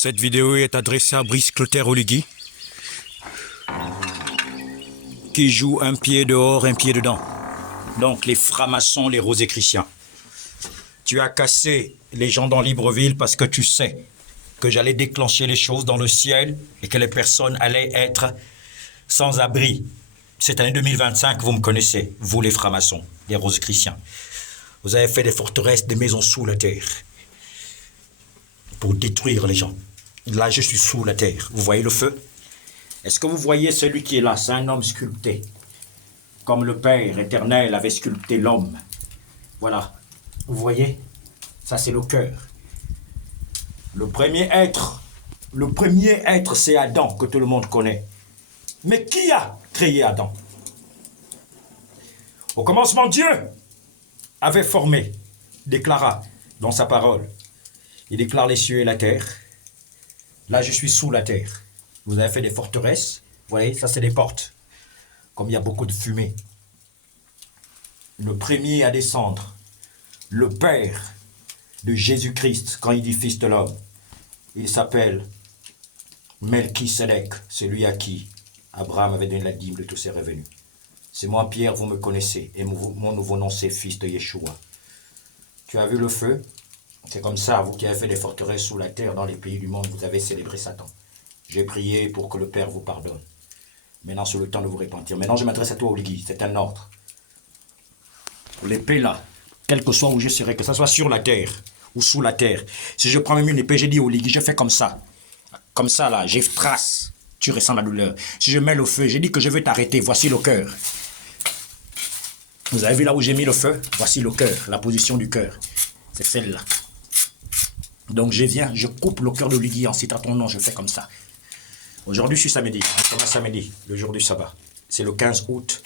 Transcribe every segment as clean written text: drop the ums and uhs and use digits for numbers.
Cette vidéo est adressée à Brice Clotaire Oligui, qui joue un pied dehors, un pied dedans. Donc les francs-maçons, les rosicruciens. Tu as cassé les gens dans Libreville parce que tu sais que j'allais déclencher les choses dans le ciel et que les personnes allaient être sans abri. Cette année 2025, vous me connaissez, vous les francs-maçons, les rosicruciens. Vous avez fait des forteresses, des maisons sous la terre pour détruire les gens. Là, je suis sous la terre. Vous voyez le feu? Est-ce que vous voyez celui qui est là? C'est un homme sculpté, comme le Père éternel avait sculpté l'homme. Voilà. Vous voyez? Ça, c'est le cœur. Le premier être, c'est Adam, que tout le monde connaît. Mais qui a créé Adam? Au commencement, Dieu avait formé, déclara dans sa parole. Il déclare les cieux et la terre. Là, je suis sous la terre. Vous avez fait des forteresses. Vous voyez, ça, c'est des portes. Comme il y a beaucoup de fumée. Le premier à descendre, le Père de Jésus-Christ, quand il dit Fils de l'homme, il s'appelle Melchisédek, celui à qui Abraham avait donné la dîme de tous ses revenus. C'est moi, Pierre, vous me connaissez, et mon nouveau nom, c'est Fils de Yeshua. Tu as vu le feu? C'est comme ça, vous qui avez fait des forteresses sous la terre dans les pays du monde, vous avez célébré Satan. J'ai prié pour que le Père vous pardonne. Maintenant, c'est le temps de vous repentir. Maintenant, je m'adresse à toi, Oligui, c'est un ordre. L'épée là, quel que soit où je serai, que ce soit sur la terre ou sous la terre. Si je prends même une épée, j'ai dit Oligui, je fais comme ça. Comme ça là, j'ai trace. Tu ressens la douleur. Si je mets le feu, j'ai dit que je veux t'arrêter. Voici le cœur. Vous avez vu là où j'ai mis le feu? Voici le cœur, la position du cœur. C'est celle-là. Donc je viens, je coupe le cœur de Oligui en citant ton nom, je fais comme ça. Aujourd'hui, je suis samedi. On commence samedi, le jour du sabbat. C'est le 15 août.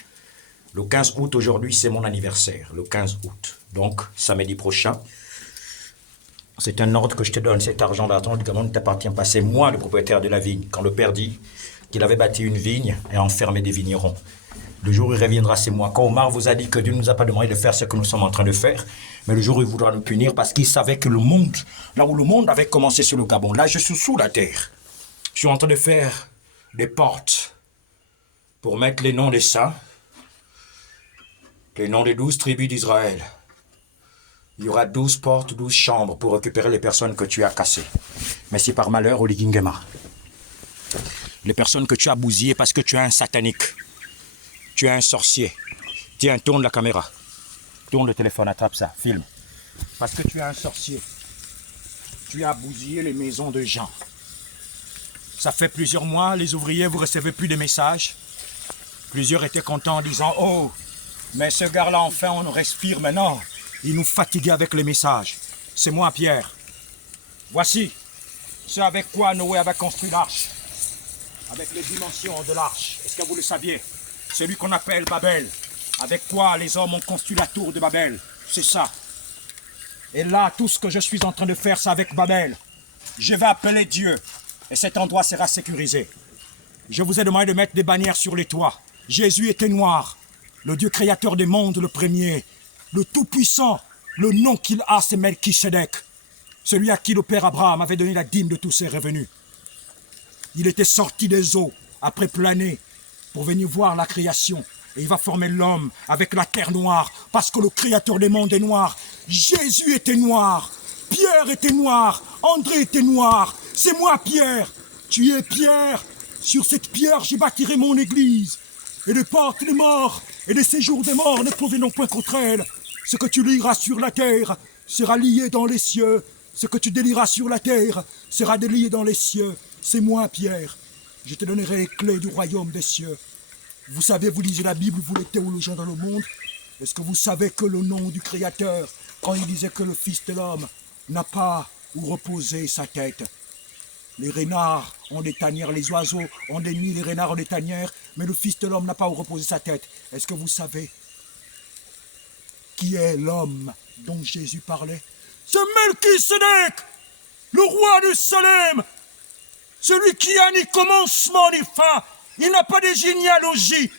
Le 15 août, aujourd'hui, c'est mon anniversaire. Le 15 août. Donc, samedi prochain, c'est un ordre que je te donne. Cet argent d'argent, ne t'appartient pas. C'est moi le propriétaire de la vigne. Quand le Père dit qu'il avait bâti une vigne et enfermé des vignerons. Le jour où il reviendra, c'est moi. Quand Omar vous a dit que Dieu ne nous a pas demandé de faire ce que nous sommes en train de faire, mais le jour où il voudra nous punir, parce qu'il savait que le monde, là où le monde avait commencé sur le Gabon, là je suis sous la terre. Je suis en train de faire des portes pour mettre les noms des saints, les noms des 12 tribus d'Israël. Il y aura 12 portes, 12 chambres pour récupérer les personnes que tu as cassées. Mais si par malheur, Oligui Nguema, les personnes que tu as bousillées parce que tu es un satanique, tu es un sorcier. Tiens, tourne la caméra. Tourne le téléphone, attrape ça, filme. Parce que tu es un sorcier. Tu as bousillé les maisons de gens. Ça fait plusieurs mois, les ouvriers, vous ne recevez plus de messages. Plusieurs étaient contents en disant « Oh, mais ce gars-là, enfin, on respire maintenant. » Il nous fatiguait avec les messages. C'est moi, Pierre. Voici ce avec quoi Noé avait construit l'arche. Avec les dimensions de l'arche. Est-ce que vous le saviez? Celui qu'on appelle Babel. Avec quoi les hommes ont construit la tour de Babel. C'est ça. Et là, tout ce que je suis en train de faire, c'est avec Babel. Je vais appeler Dieu. Et cet endroit sera sécurisé. Je vous ai demandé de mettre des bannières sur les toits. Jésus était noir. Le Dieu créateur des mondes, le premier. Le Tout-Puissant. Le nom qu'il a, c'est Melchisédek. Celui à qui le Père Abraham avait donné la dîme de tous ses revenus. Il était sorti des eaux, après planer, pour venir voir la création. Et il va former l'homme avec la terre noire, parce que le créateur des mondes est noir. Jésus était noir, Pierre était noir, André était noir. C'est moi, Pierre. Tu es Pierre. Sur cette pierre, je bâtirai mon église. Et les portes des morts et les séjours des morts ne proviendront point contre elle. Ce que tu liras sur la terre sera lié dans les cieux. Ce que tu délieras sur la terre sera délié dans les cieux. C'est moi, Pierre. Je te donnerai les clés du royaume des cieux. Vous savez, vous lisez la Bible, vous les théologiens dans le monde. Est-ce que vous savez que le nom du Créateur, quand il disait que le Fils de l'homme n'a pas où reposer sa tête? Les renards ont des tanières, les oiseaux ont des nids, les renards ont des tanières, mais le Fils de l'homme n'a pas où reposer sa tête. Est-ce que vous savez qui est l'homme dont Jésus parlait? C'est Melchisédek, le roi de Salem, celui qui a ni commencement ni fin. Il n'a pas de généalogie,